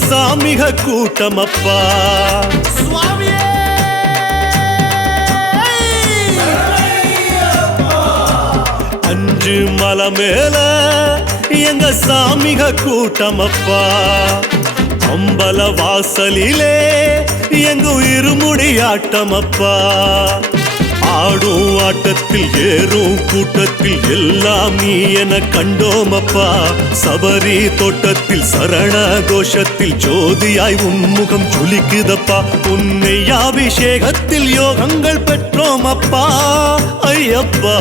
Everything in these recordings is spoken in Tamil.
சாமிக கூட்டமப்பா சுவாமியே அஞ்சு மலை மேல எங்க சாமிக கூட்டமப்பா அம்பல வாசலிலே எங்க இருமுடி ஆட்டமப்பா ஆடும் ஆட்டத்தில் ஏறும் கூட்டத்தில் எல்லாம் நீ என கண்டோமப்பா சபரி தோட்டத்தில் சரண கோஷத்தில் ஜோதியாய் உன்முகம் ஜொலிக்குதப்பா உன்னை அபிஷேகத்தில் யோகங்கள் பெற்றோமப்பா ஐயப்பா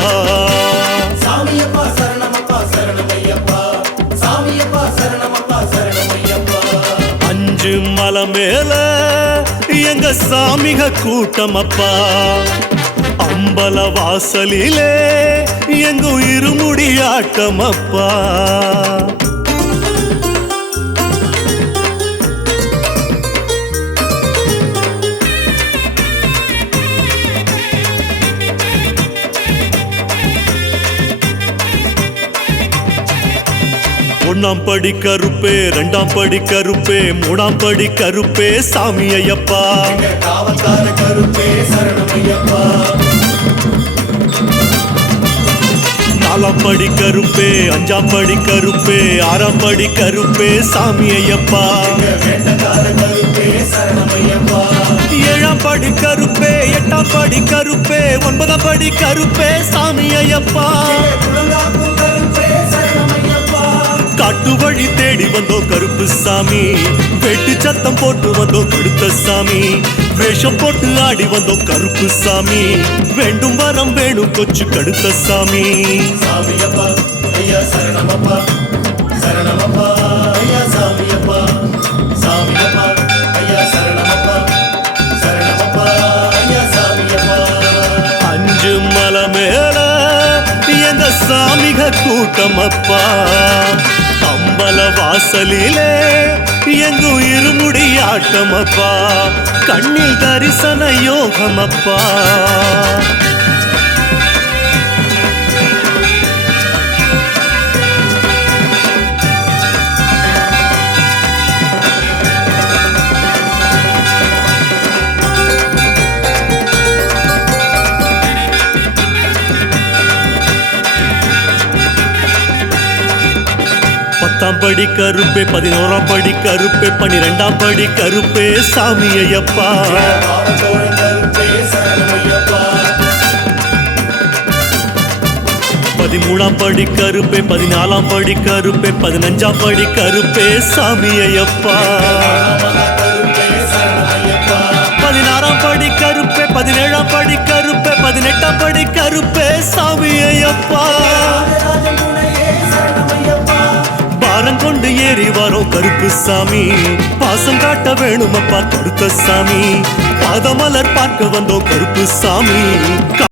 சாமியப்பா சரணமப்பா சரணமையப்பா சாமியப்பா சரணமப்பா சரணமையப்பா அஞ்சு மலை மேல எங்க சாமிக கூட்டமப்பா அம்பல வாசலிலே எங்க இருமுடி ஆட்டமப்பா ஒன்னாம் படி கருப்பே ரெண்டாம் படி கருப்பே மூணாம் படி கருப்பே சாமி ஐயப்பா காவல்கார கருப்பே சரணமையப்பா நாலாம் படி கருப்பே அஞ்சாம் படி கருப்பே ஆறாம் படி கருப்பே சாமி ஐயப்பா வேட்டக்கார கருப்பே சரணமையப்பா ஏழாம் படி கருப்பே எட்டாம் படி கருப்பே ஒன்பதாம் படி கருப்பே சாமி ஐயப்பா குலங்காக்கும் கருப்பே சரணமையப்பா காட்டு வழி தேடி வந்தோம் கருப்பு சாமி வெட்டு சத்தம் போட்டு வந்தோம் கடுத்த சாமி வேஷம் போட்டு ஆடி வந்தோம் கருப்பு சாமி வேண்டும் வரம் வேணும் கொச்சு கடுத்த சாமி சாமியப்பா ஐயா சரணமப்பா சரணமப்பா ஐயா சாமியப்பா சாமியப்பா ஐயா சரணமப்பா சரணமப்பா ஐயா சாமியப்பா அஞ்சு மலை மேல எங்க சாமிக கூட்டமப்பா அம்பல வாசலிலே எங்கு இருமுடி ஆட்டமப்பா கண்ணில் தரிசன யோகமப்பா பத்தாம் படி கருப்பே பதினோராம் படி கருப்பே 12ஆம் படி கருப்பே சாமி ஐயப்பா காவல்கார கருப்பே சரணமையப்பா 13ஆம் படி கருப்பே 14ஆம் படி கருப்பே 15ஆம் படி கருப்பே சாமி ஐயப்பா கருப்பே சரணமையப்பா 16ஆம் படி கருப்பே 17ஆம் படி கருப்பே 18ஆம் படி கருப்பே சாமி ஐயப்பா ராஜராஜன் துணையே சரணமையப்பா பாரங்கொண்டு ஏறி வரோம் கருப்பு சாமி பாசம் காட்ட வேணுமப்பா கருத்த சாமி பாதமலர் பார்க்க வந்தோம் கருப்பு சாமி